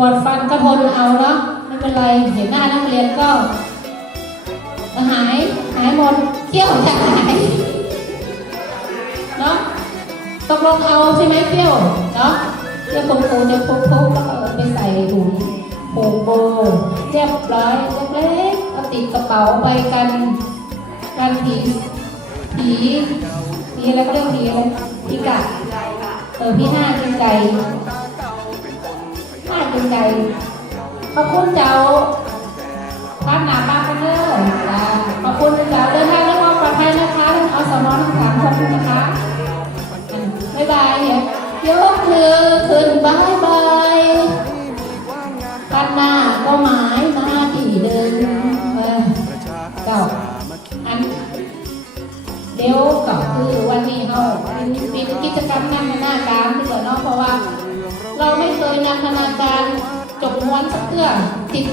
ปวดฟันก็ทนเอาเนาะไม่เป็นไรเห็นหน้านักเรียนก็ หายหายหมดเที่ยวจะหายเนาะตกลงเอาใช่ไหมเที่ยวเนาะเที่ยวคุณครูจะพกพกก็เอาไปใส่ถุงผูกโบเรียบร้อยเล็กๆเอาติดกระเป๋าไปกันกันผีผีผีอะไรก็เรียกผีอะไรผีกะเออพี่หน้ากินไก่ หน้ากินไก่ขอบคุณเจ้าบ้านนาบ้าน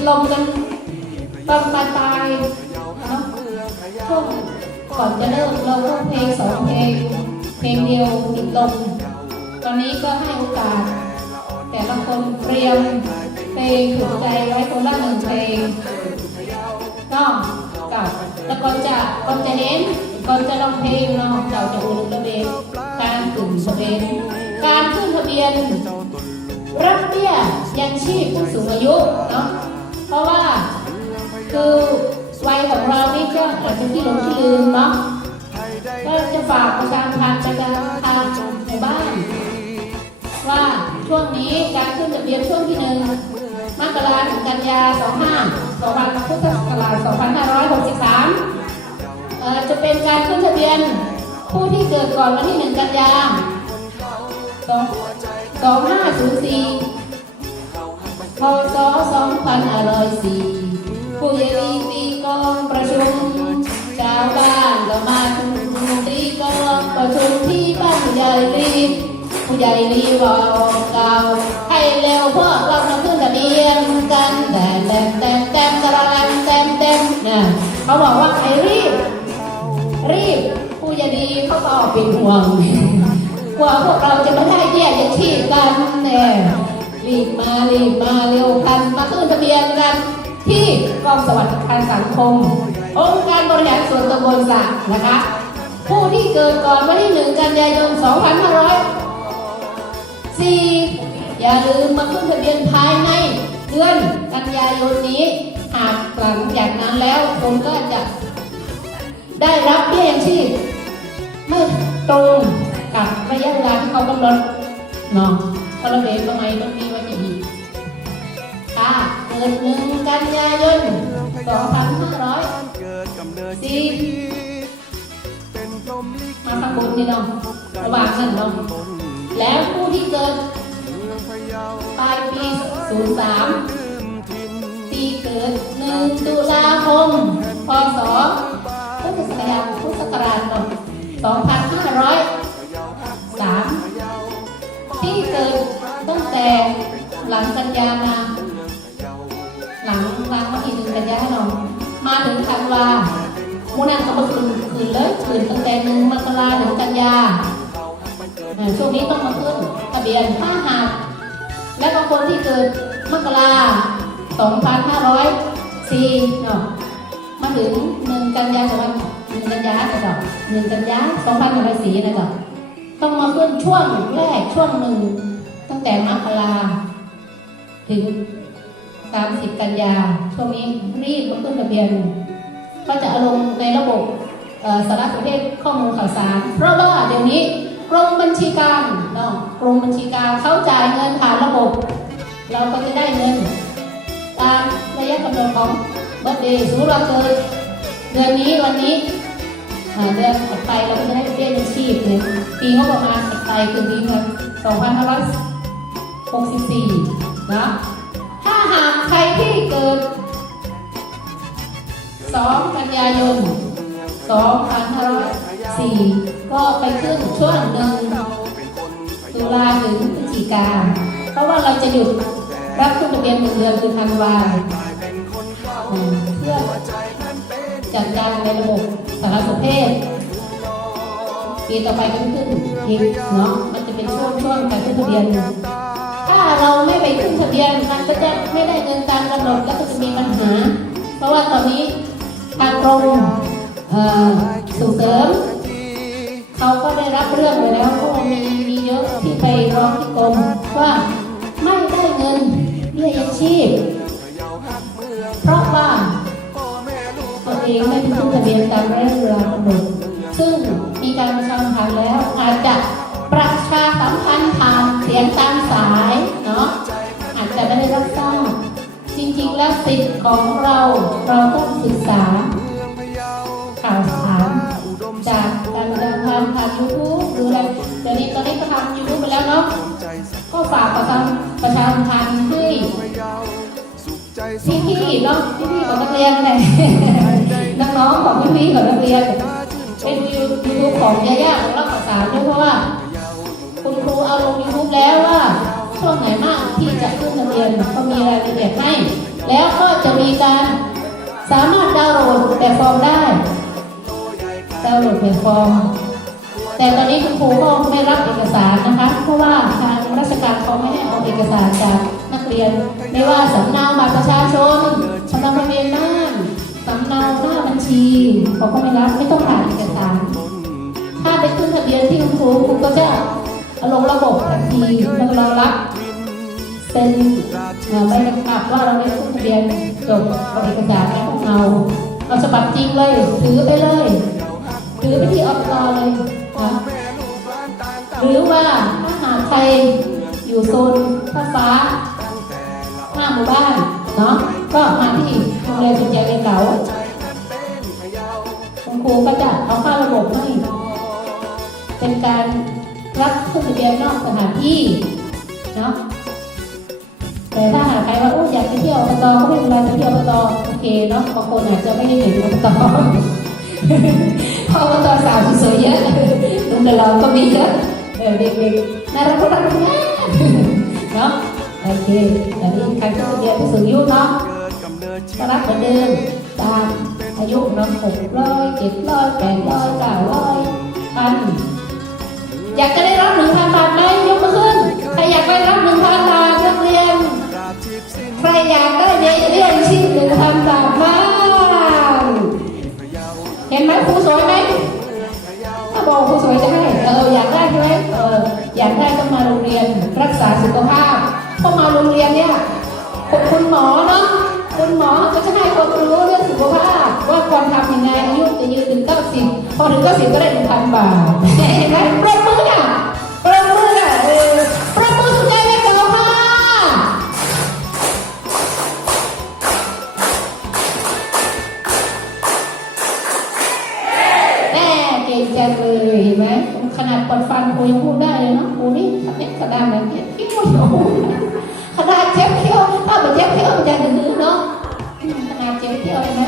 ลมกันตอนปลายปลายๆนะช่วงก่อนจะเลิกเราก็เพลงสองเพลงเพลงเดียวติดลมตอนนี้ก็ให้โอกาส แต่ละคนเตรียมเพลงถูกใจไว้คนละหนึ่งเพลงก็กับแล้วก่อนจะก่อนจะเห็นก่อนจะร้องเพลงเนาะเราจะอุลระเบนการกลุ่มสเบนการขึ้นทะเบียนรับเบี้ยยังชีพผู้สูงอายุเนาะ เพราะว่าคือวัยของเรานี่ก็อาจจะที่หลงที่ลืมเนาะก็จะฝากประชาสัมพันธ์ไปยังทางในบ้าน ว่าช่วงนี้การขึ้นทะเบียนช่วงที่หนึ่งมกราถึงกันยา 25 2000พุทธศักราช2563เอ่อจะเป็นการขึ้นทะเบียนผู้ที่เกิดก่อนวันที่ 1 กันยา 2504 พศ2504ผู้ใหญ่ลีตีกองประชุม ชาวบ้านก็มาชุมตีกองประชุมที่บ้านผู้ใหญ่ลีผู้ใหญ่ลีบอกกล่าให้เร็วพวกเรามาขึ้นทะเบียนกันแต่แต้มแต้มแต้มกระลังแต้มแต้มเนี่ยเขาบอกว่าให้รีบ รีบผู้ใหญ่ดีเขาก็เป็นห่วงกว่าพวกเราจะไมาได้เบี้ยยังชีพกันเนี่ย รีบมารีบมาเร็วพันมาขึ้นทะเบียนกันที่กองสวัสดิการสังคม องค์การบริหารส่วนตำบลสะนะคะ ผู้ที่เกิดก่อนวันที่1กันยายน2500สี่อย่าลืมมาขึ้นทะเบียนภายในเดือนกันยายนนี้ หากหลังจากนั้นแล้วคนก็จะได้รับเบี้ยยังชีพไม่ตรงกับระยะเวลาที่เขากำหนดเนาะพระเบนทำไมต้องมี วันนี้ค่ะเกิดหนึ่งกันยายน2500เกิดกำเนิดสี่เป็นพรหมลิขิตมาทำบุญนี่เนาะระหว่างนั้นเนาะแล้วผู้ที่เกิดปลายปี03ลืมถิ่นปีเกิดหนึ่งตุลาคมพศพุทธศักราชพุทธศักราชสองพันห้าร้อยสามที่เกิดตั้งแต่หลังกันยามา หลังหลังวันที่หนึ่งกันยาเนาะมาถึงธันวามูนันก็มาคืนคืนเลยคืนตั้งแต่หนึ่งมกราถึงกันยาช่วงนี้ต้องมาขึ้นทะเบียนถ้าหากและก็คนที่เกิดมกรา2504เนาะมาถึงหนึ่งกันยาสองพันหนึ่งกันยาจะดอกหนึ่งกันยาสองพันหนึ่งร้อยสี่นะจ๊ะต้องมาขึ้นช่วงแรกช่วงหนึ่งตั้งแต่มกราถึง 30 กันยา ช่วงนี้รีบมาขึ้นทะเบียน ก็จะอาลงในระบบสารสนเทศข้อมูลข่าวสาร เพราะว่าเดี๋ยวนี้กรมบัญชีกลารเนาะกรมบัญชีกลารเขาจ่ายเงินผ่านระบบ เราก็จะได้เงินตามระยะกำหนดของบัตรเดย์สมมติเราเกิดเดือนนี้วันนี้เดือนถัดไปเราก็จะได้เบี้ยยังชีพเลยปีงบประมาณถัดไปคือปีเงิน2564 นะ ถ้าหากใครที่เกิด 2 กันยายน2504 ก็ไปขึ้นช่วงหนึ่งตุลาถึงพฤศจิกา เพราะว่าเราจะหยุดรับขึ้นทะเบียนหนึ่งเดือนคือธันวาเพื่อจัดการในระบบสารสนเทศปีต่อไปก็ขึ้นอีกเนาะมันจะเป็นช่วงช่วงการขึ้นทะเบียน ถ้าเราไม่ไปขึ้นทะเบียนมันก็จะไม่ได้เงินตามกำหนดแล้วก็จะมีปัญหา เพราะว่าตอนนี้ทางกรมส่งเสริมเขาก็ได้รับเรื่องไปแล้วเพรามีมีเยอะที่ไปร้องที่กรมว่าไม่ได้เงินเบี้ยยังชีพ เพราะว่าตัวเองไม่ได้ขึ้นทะเบียนตามระยะเวลากำหนดซึ่งมีการประชาสัมพันธ์แล้วอาจจะประชาสัมพันธ์ ผ่านเสียงตามสายเนาะอาจจะไม่ได้รับทราบจริงๆแล้วสิทธิ์ของเราเราต้องศึกษาข่าวสารจากการประชาสัมพันผ่านยูทูบหรืออะไรเดี๋ยวนี้ตอนนี้ก็ทำยูทูบไปแล้วเนาะก็ฝากประชาประชาสัมพันธ์ให้พี่พี่เนาะพี่พี่ๆของนักเรียนเลยน้องๆของพี่พี่ๆของนักเรียนเป็นยูทูบของยาย่าของเราข่าวสาด้วยเพราะว่า ช่วงไหนมากที่จะขึ้นทะเบียนก็มีรายละเอียดให้ แล้วก็จะมีการสามารถดาวน์โหลดแบบฟอร์มได้ดาวน์โหลดแบบฟอร์ม แต่ตอนนี้คุณครูก็ไม่รับเอกสารนะคะ เพราะว่าทางราชการเขาไม่ให้เอาเอกสารจากนักเรียน ไม่ว่าสำเนาบัตรประชาชนสำเนาทะเบียนบ้านสำเนาหน้าบัญชีเขาก็ไม่รับไม่ต้องผ่านเอกสาร ถ้าไปขึ้นทะเบียนที่คุณครูครูก็จะ ลงระบบทันทีแล้วเรารับ เป็นเอ่อใบกำกับว่าเราได้ขึ้นทะเบียนจบกับเอกสารของเราเอาฉบับจริงเลยถือไปเลยถือไปที่อบตเลยนะหรือว่าถ้าหากใครอยู่โซนฟ้าฟ้าห้าหมู่บ้านเนาะก็มาที่โรงเรียนสุนใจเรียนเก่าคุณครูก็จะเอาเข้าระบบให้เป็นการ รับขึ้นทะเบียนนอกสถานที่เนาะแต่ถ้าหากใครว่าโอ้อยากไปเที่ยวอบตก็ไม่เป็นไรไปเที่ยวอบตโอเคเนาะบางคนอาจจะไม่ได้เห็นอบตเพราะอบตสาวสวยเยอะรุ่นเราก็มีเยอะเออเด็กๆน่ารักน่ารักมากเนาะโอเคแต่นี่ใครขึ้นทะเบียนผู้สูงอายุเนาะก็รับเหมือนเดิมตามอายุเนาะหกร้อยเจ็ดร้อยแปดร้อยเก้าร้อยพัน อยากจะได้รับหนึ่งพันบาทไหมยกมือขึ้น ใครอยากได้รับหนึ่งพันบาทนักเรียน ใครอยากได้เรียนเรียนชีพหนึ่งพันบาทบ้างเห็นไหมครูสวยไหมถ้าบอกครูสวยจะให้เอออยากได้ใช่ไหมเอออยากได้ก็มาโรงเรียนรักษาสุขภาพพอมาโรงเรียนเนี่ยคุณหมอเนาะคุณหมอก็จะให้ความรู้เรื่องสุขภาพว่าควรทำยังไงอายุจะยืนถึงเก้าสิบพอถึงเก้าสิบก็ได้หนึ่งพันบาทเห็นไหม ยังพูดได้เลยเนาะครูนี่ทำเน็ตกระดานแบบนี้พี่พูดโอ้โหขนาดเจ็บเที่ยวถ้าเป็นเจ็บเที่ยวมันจะดื้อเนาะขนาดเจ็บเที่ยวเห็นไหม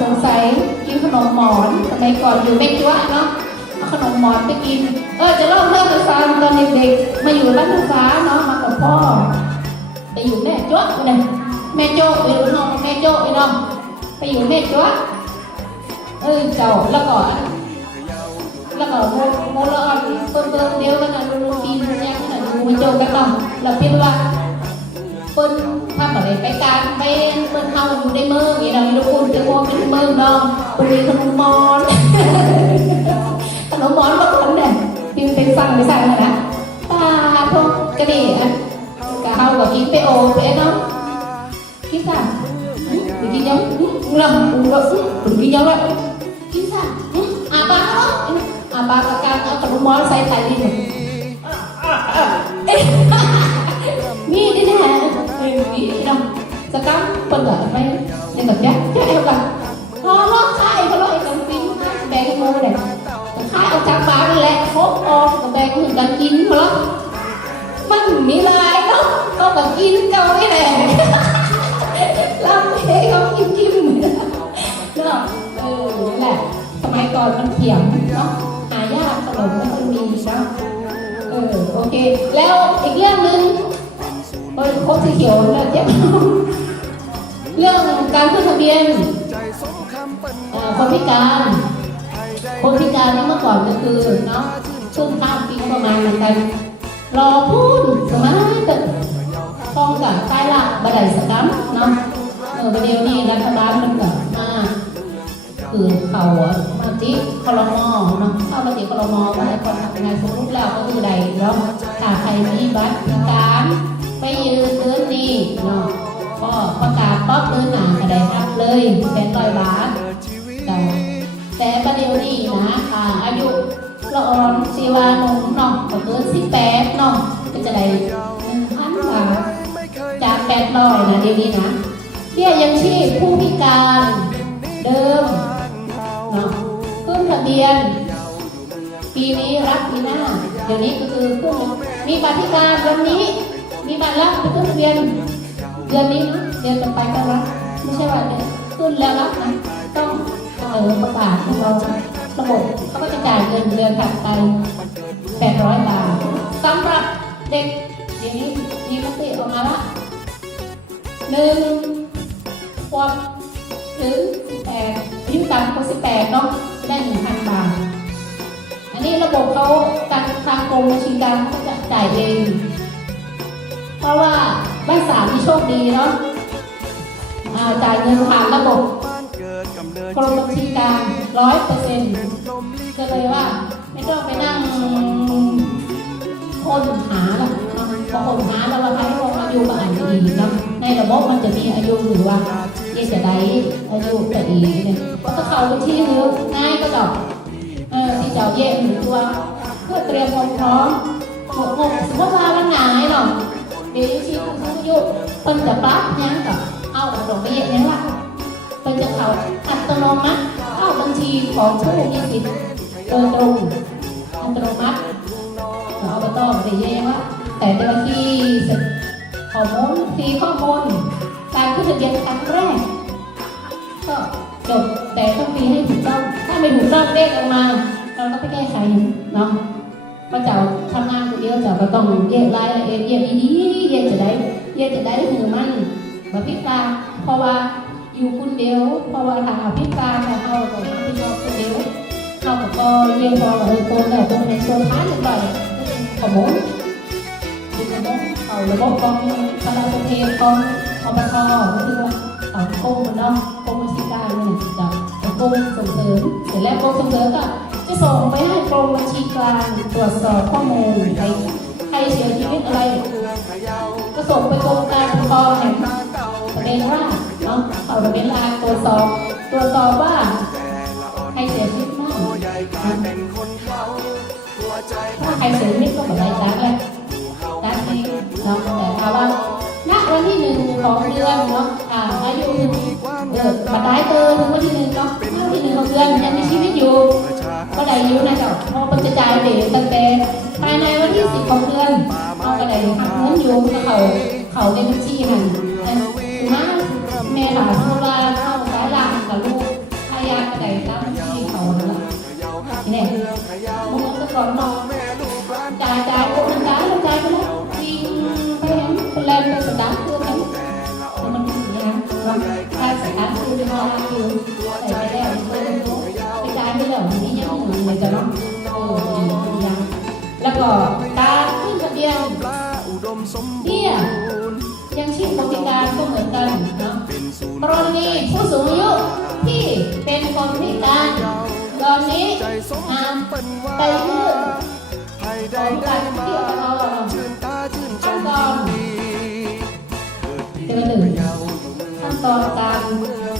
สงสัยกินขนมหมอนสมัยก่อนอยู่เมกวะเนาะเอาขนมหมอนไปกิน เออจะเล่าเรื่องให้ฟังตอนเด็กๆมาอยู่บ้านน้ำฟ้าเนาะมากับพ่อไปอยู่แม่จ้วเนี่ยแม่โจ้ไปดูน้องแม่โจ้ไปน้องไปอยู่แม่จ้วเออเจ้าแล้วก็ แล้วก็โมโมละอ่อนเติมเติมเดียวกันนะดูปีนยังนะดูไม่เจอกันเนาะแล้วพี่ว่าเปิ้นทำอะไรไปการไปเปิ้นเฮาอยู่ในเมืองอย่างเราดูคุณจะมองเป็นเมืองเนาะเป็นมีขนมมอนขนมมอนบางคนเนี่ยที่มันเป็นฟังไปสั่งนะป้าพวกกระดิ่งอะกะเฮากับกินไปโอไปเนาะกินสั่งหรือกินยังเราเราหรือกินยังเลยกินสั่งอาบาเนาะ อาบากะการเอาขนมมอนใส่ไข่ดินนี่นี่แน่เออนี่น้องสกัมเปิดอะไรยังแบบนี้แค่เอากันพอรอบค่ายเขาเลยกันกินแบงโมเนี่ยค่ายเอาจากบ้านแหละครบออกกับแบงเหมือนกันกินพราะมันมีลายเนาะก็กับกินเกาไม่แหละลำเองเขากินกินเหมือนเนาะเออนั่นแหละสมัยก่อนมันเถียงเนาะ หายากขนมไม่ค่อยมีเนะเออโอเค แล้วอีกเรื่องหนึ่งเออโคตรสีเขียวเลยเจ๊เรื่องการขึ้นทะเบียนเออคนพิการคนพิการนี่เมื่อก่อนก็คือเนาะช่วงข้ามปีประมาณเหมือนกันรอพูดสมาตึกคองกับใต้ละบันไดสกัมเนาะเออประเดี๋ยวนี้รัฐบาลมันก็มา คือเขาอะมาติคอรมอเนาะเข้ามาติคอรมอไว้คนทำงานสมรูปแล้วก็คือใดเนาะถ้าใครมีบัตรพิการไปยืนเดือนนี้เนาะก็ประกาศป๊อบเดือนหนาก็ได้รับเลยเป็นร้อยบาทแต่แต่ประเดี๋ยวนี้นะอายุละอ่อนสีวานมเนาะก็เกินสิบแปดเนาะก็จะได้หนึ่งพันบาทจากแปดร้อยนะเดี๋ยวนี้นะเบี้ยยังชีพผู้พิการเดิม เนาะขึ้นทะเบียน ปีนี้รับปีหน้า เดี๋ยวนี้ก็คือขึ้นมีบัตรพิการวันนี้ มีบัตรรับไปขึ้นทะเบียนเดือนนี้นะเดือนต่อไปก็รับไม่ใช่ว่าเนี่ยขึ้นแล้วรับนะต้องเออประกาศของเราระบบเขาก็จะจ่ายเงินเดือนถัดไป800บาทสำหรับเด็กเดี๋ยวนี้มีมติออกมาละหนึ่งขวบถึง18อา ยุต่ำกว่า18เนาะได้1,000บาท อันนี้ระบบเขาทางทางกรมบัญชีกลางเขาจะจ่ายเอง เพราะว่าบ้านสามที่โชคดีเนาะจ่ายเงินผ่านระบบกรมบัญชีกลางร้อยเปอร์เซ็นต์ก็เลยว่าไม่ต้องไปนั่งคนหาหรอกเนาะพอคนหาแล้วว่าใครลงอายุก็อ่านดีเนาะในระบบมันจะมีอายุหรือว่า เยี่จะได้อายุแต่ดีเนี่ยก็ถ้าเขาไปที่รือง่ายก็ดอกเออที่เจ้าเย่หรือตัวเพื่อเตรียมความพร้อมหกหกสมมติว่าวันไหนเนาะเดี๋ยวชีผู้สูงอายุเพิ่นจะปรับหยังกับเอาดอกเบี้ยยังละเพิ่นจะเขาอัตโนมัติเข้าบัญชีของผู้มีสิทธิ์โดยตรงอัตโนมัติเอาไปต่อไปเยอะว่าแต่เจ้าหน้าที่ข้อมูลฟรีข้อมูล ขึ้นทะเบียนครั้งแรก ก็จบแต่ต้องฟรีให้ถูกต้อง ถ้าไม่ถูกต้องเด้งออกมา เราต้องไปแก้ไขเนาะพระเจ้าทำงานคนเดียวเจ้าก็ต้องเย็บรายละเอียดเย็บดีๆเย็บจะได้เย็บจะได้หูมันแบบพิการเพราะว่าอยู่คนเดียวเพราะว่าถ้าเอาพิการถ้าเอาก็มาพิจารคนเดียวเขาก็ก็เรียนพอเออตัวแต่ตัวในตัวท้ายหรือเปล่าขโมยคือขโมยเอาระบบกองคณะประเทศกอง อบตก็คือว่าเอากรมเนาะกรมวิชาการเนี่ยจะกรมส่งเสริมเสร็จแล้วกรมส่งเสริมก็จะส่งไปให้กรมบัญชีกลางตรวจสอบข้อมูลใครใครเสียชีวิตอะไรก็ส่งไปกรมการปกครองแห่งประเด็นว่าเนาะเอาประเด็นลาตรวจสอบตรวจสอบว่าใครเสียชีวิตบ้างถ้าใครเสียชีวิตก็หมดรายจ่ายแล้วด้านนี้เนาะแต่ถ้าว่า วันที่หนึ่งของเดือนเนาะอ่าอายุเออมาตายเกินถึงวันที่หนึ่งเนาะวันที่หนึ่งของเดือนยังมีชีวิตอยู่ก็ได้อยู่นะจ้าเพราะมันจะจ่ายเด็ตั้งแต่ภายในวันที่สิบของเดือนเอาก็ได้หักเงินอยู่เขาเขาในบัญชีหันแต่มาแม่หลานพูดว่าเข้าสายลังกับลูกพยายามก็ได้ตามบัญชีเขานั่นแหละเนี่ยมึงก็ก่อนนอน ก็การขึ้นทะเบียนเบี้ยยังชีพคนพิการก็เหมือนกันเนาะกรณีผู้สูงอายุที่เป็นคนพิการตอนนี้ห้าไปยื่นของการที่อบตขั้นตอนเดือนหนึ่งขั้นตอนการ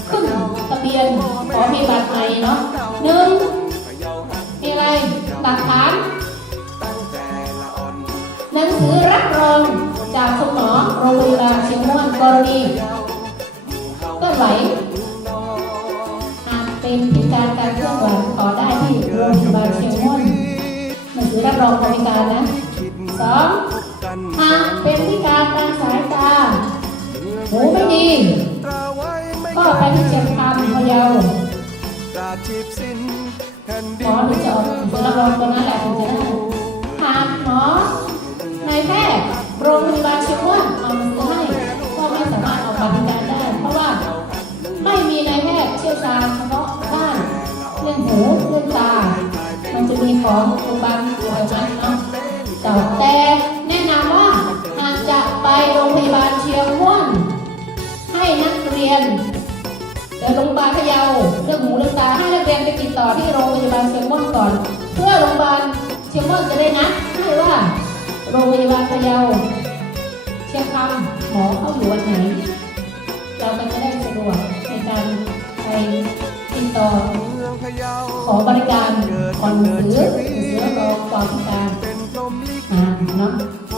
ขึ้นทะเบียนขอมีบัตรใหม่เนาะหนึ่งมีอะไรหลักฐาน นังสือรับรองจากคุณหมอโรงพยาบาลเชียงม่วนกรณีก็ไหลหากเป็นพิการการเคลื่อนไหวขอได้ที่โรงพยาบาลเชียงม่วนหนังสือรับรองความพิการนะสองหากเป็นพิการทางสายตาหูไม่ดีก็ไปที่เชียงคานพะเยาหมอถึงจะออกผลรับรองตัวนั้นแหละถึงจะได้ แค่โรงพยาบาลเชียงม่วนเอามาซื้อให้ก็ไม่สามารถเอาไปบริการได้ เพราะว่าไม่มีนายแพทย์เชี่ยวชาญเฉพาะด้านเรื่องหูเรื่องตา มันจะมีของโรงพยาบาลอยู่แบบนั้นเนาะแต่แนะนำว่าหากจะไปโรงพยาบาลเชียงม่วนให้นักเรียนเดี๋ยวโรงพยาบาลพะเยาเรื่องหูเรื่องตาให้นักเรียนไปติดต่อที่โรงพยาบาลเชียงม่วนก่อน เพื่อโรงพยาบาลเชียงม่วนจะได้นัดให้ว่า โรงพยาบาลพะเยาเชียงคำหมอเข้าอยู่วันไหน เราก็จะได้สะดวกในการไปติดต่อขอบริการก่อนหนังสือหนังสือรอความพิการอ่าเนาะ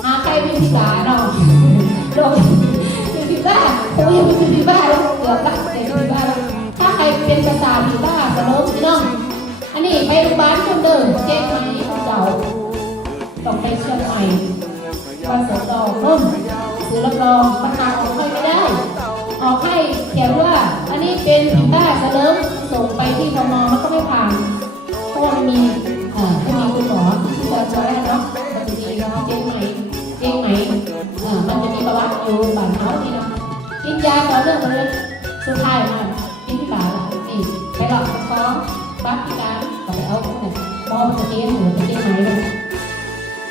อาใครเป็นพิการเนาะโดนเป็นพิบ้าโอ้ยยังเป็นพิบ้าแล้วเกือบละเป็นพิบ้าแล้วถ้าใครเป็นประสาทพิบ้าสมองพี่น้องอันนี้ไปโรงพยาบาลคนเดิมเจ๊คนนี้คนเก่า ต้องไปเชียงใหม่วันสงดอกนุ่นซื้อรับรองประกาศออกให้ไม่ได้ ออกให้เขียนว่า อันนี้เป็นพิบ้าสเลิมส่งไปที่พมมันก็ไม่ผ่านเพราะมันมีอ่อก็มีคุณหมอที่จะช่วยเนาะมันจะมีเจ๊งไหมเจ๊งไหมเอ่อมันจะมีประวัติอยู่บ้านเขานี่เนาะกินยาต่อเนื่องเลยสุดท้ายมากินที่บ้านนี่ไปหลอกฟ้องปั๊บพิการก็ไปเอาเนี่ยหมอมันจะเลี้ยงหรือจะเจ๊งไหมเลย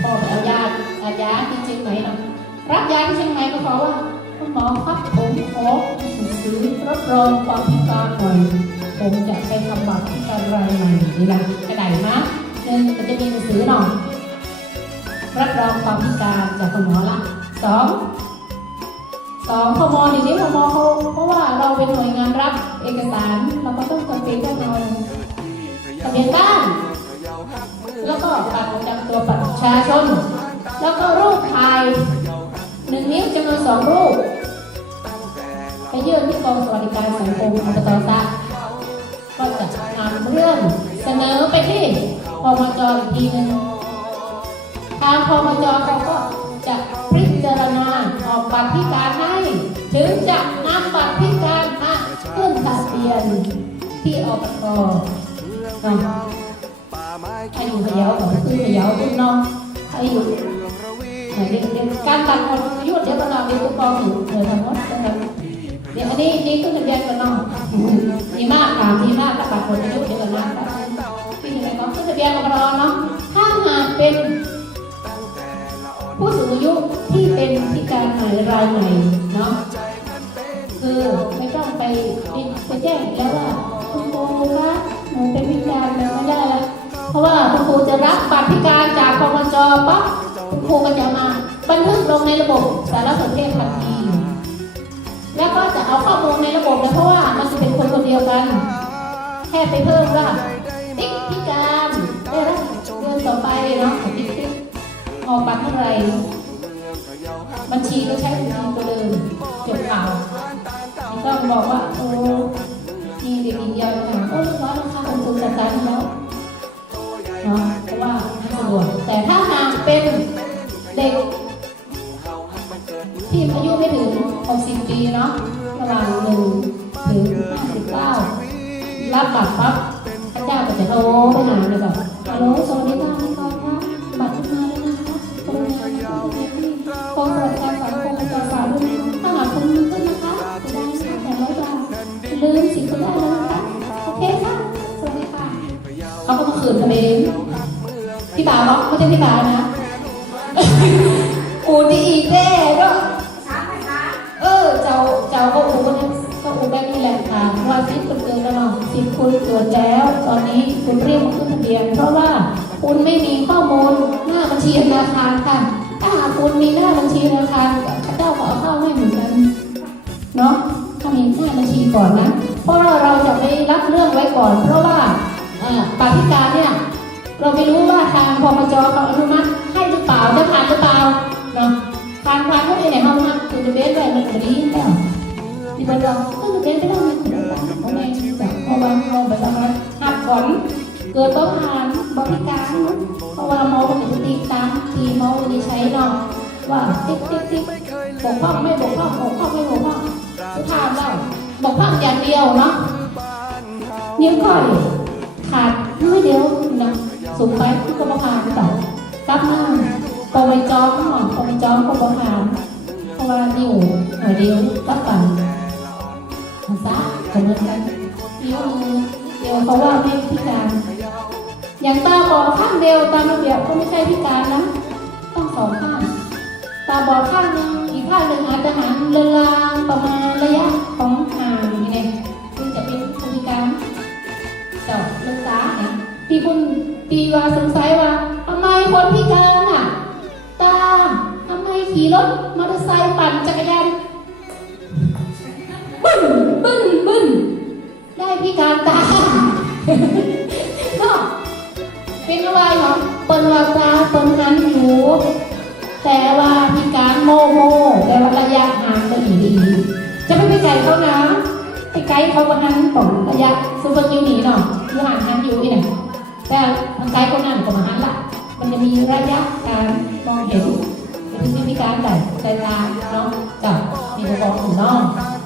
พ่อไปเอายาเอายาที่เจ๊งไหมเนะรับยาที่เจ๊งไหมก็เพราะว่าคุณหมอครับผมขอหนังสือรับรองความพิการหน่อยผมจะไปทำบัตรที่การรายใหม่นี่นะกระดาษนะหนึ่งมันจะมีหนังสือหน่อยรับรองความพิการจากคุณหมอละสองสองพมหนึ่งนี้พมเขาเพราะว่าเราเป็นหน่วยงานรับเอกสารเราก็ต้องจำเป็นต้องเอาทะเบียนบ้าน บัตรประจำตัวบัตรประชาชน แล้วก็รูปถ่ายหนึ่งนิ้วจำนวนสองรูปไปยื่นที่กองสวัสดิการสังคมอบตซะก็จะนำเรื่องเสนอไปที่พมจอีกทีหนึงทางพมจเขาก็จะพิจารณาออกบัตรพิการให้ ถึงจะนำบัตรพิการมาขึ้นทะเบียนที่อบตนะ ให้อยู่พะเยาของขึ้นพะเยาขึ้นเนาะให้อยู่เดี๋ยวเดี๋ยวการตัดคนยุดเดี๋ยวเราเดี๋ยวทุกกองอยู่เดี๋ยวทำหมดเดี๋ยวอันนี้นี่ขึ้นทะเบียนกันเนาะดีมากค่ะดีมากถ้าตัดคนยุดเดี๋ยวกันอนที่ไหนก็ขึ้นทะเบียนอบตเนาะถ้าหากเป็นผู้สูงอายุที่เป็นพิการใหม่รายใหม่เนาะคือไม่ต้องไปไปแจ้งแล้วว่าคุณครูคะ เพราะว่าคุณครูจะรับบัตรพิการจากพมจปั๊บคุณครูก็จะมาบันทึกลงในระบบสารสนเทศทันทีแล้วก็จะเอาข้อมูลในระบบเลยเพราะว่ามันจะเป็นคนคนเดียวกัน แค่ไปเพิ่มว่าติ๊กพิการได้รับเดือนต่อไปเนาะติ๊กติ๊กออกบัตรเท่าไหร่บัญชีก็ใช้บัญชีตัวเดิมจบข่าวไม่ต้องบอกว่าโอ้มีเด็กหญิงยาวขนาโอ้ร้อยแล้วค่ะคุณครูจัดการแล้ว นาะเพราะว่าไม่สะดวแต่ถ้าหากเป็นเด็ก ที่อายุไม่ถึง 60 ปีเนาะประมาณ1ถึง59รับบัตรปั๊บพระเจ้าก็จะโทรไปหาเลยแบบฮัลโหลสวัสดีค่ะพี่กอนครับบัตรมาแล้วนะคะกรุณาที่กองสวัสดิการสังคมประชาชนด้วยนะคะถ้าหากคุณมีขึ้นนะคะจะได้แต่ร้อยบาทอย่าลืมสิทธิ์ก็ได้เลยนะคะโอเคค่ะสวัสดีค่ะเขาก็มาคืนทะเล พี่บ่าวบอกไม่ใช่พี่บ่าวนะอูดีอีแน่ก็เออ เจ้าเจ้าก็อูก็เนี่ยก็อูแบบนี้แหละค่ะว่าซิปคุณเกินแล้วเนาะซิปคุณเกินแล้ว ตอนนี้คุณเรียกมาขึ้นทะเบียน เพราะว่าคุณไม่มีข้อมูลหน้าบัญชีธนาคารค่ะ ถ้าหากคุณมีหน้าบัญชีธนาคารพระเจ้าก็เอาเข้าให้เหมือนกันเนาะถ้ามีหน้าบัญชีก่อนนะ เพราะว่าเราจะไม่รับเรื่องไว้ก่อน เพราะว่าเอ่อบัตรพิการเนี่ย เราไม่รู้ว่าทางพมจเขาอนุมัติให้หรือเปล่าจะผ่านหรือเปล่าเนาะผ่านผ่านเขาเองเนี่ยเขามาคือจะเบสแบบมันก็ดีแล้วที่เป็นเราก็จะเบสไม่ได้ไม่ได้เพราะไม่เพราะว่าเขาไปทำอะไรหักผลเกิดต้องผ่านบริการเนอะเพราะว่าหมอเป็นปฏิตามทีมอวินิจฉัยเนาะว่าติ๊กติ๊กติ๊กบกพร่องไม่บกพร่องบกพร่องไม่บกพร่องสุดท้ายแล้วบกพร่องอย่างเดียวเนาะนิ้วก้อยขาดน้อยเดียวนะ สูงไปก็ประผ่านต่อกลับมาปไปจอมหอยปไปจอมก็ประผ่านเพราะว่านิ้วหน่อยเดียวตัดไปภาษาเหมือนกันนิ้วมือเดียวเขาว่าไม่พิการ อย่างตาบอดข้างเดียวตาไม่เดียวก็ไม่ใช่พิการนะต้องสองข้างตาบอดข้างนึงอีกข้างหนึ่งอาจจะหันเลือนลางประมาณระยะของห่างนี่ไงซึ่งจะเป็นพิกรรมเจ้าศึกษาเนี่ยที่คุณ ตีว่าสงสัยว่าทำไมคนพิการอะ ตาทำไมขี่รถมอเตอร์ไซค์ปั่นจักรยานบึ้นบึ้นบึ้นได้พิการตาก็เป็นอะไรเหรอเปิ้นว่าตาเปิ้นหันอยู่แต่ว่าพิการโมโมแต่ว่าระยะห่างก็ดีดี จะไม่ไปไกลเขานะไปไกลเขาวันนั้นของระยะซูเปอร์คิวหนีเนาะอยู่ห่างหันอยู่นี่นะแต่ ทางไกลคนนั้นก็มาหันหละมันจะมีระยะการมองเห็นเป็นที่พิการแต่สายตาเนาะกับมีกระบอกของน้อง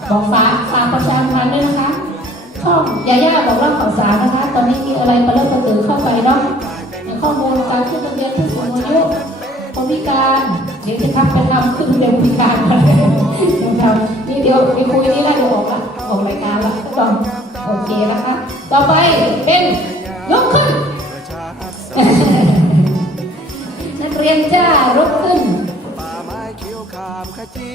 บอกฟ้าฟ้าประชาพันธ์ด้วยนะคะช่องยาย่าบอกว่าข่าวสารนะคะ ตอนนี้มีอะไรมาเริ่มกระตือเข้าไปเนาะข้อมูลการขึ้นทะเบียนผู้สูงอายุคนพิการเดี๋ยวจะทักไปทำขึ้นเบียนพิการมาเลยนะครับนี่เดี๋ยวไปคุยนี่แหละเดี๋ยวออกละออกรายการละก็ต้องโอเคนะคะ ต่อไปเป็นยกขึ้น นักเรียนจ้ารุกขึ้นป่าไม้เขียวขามขจี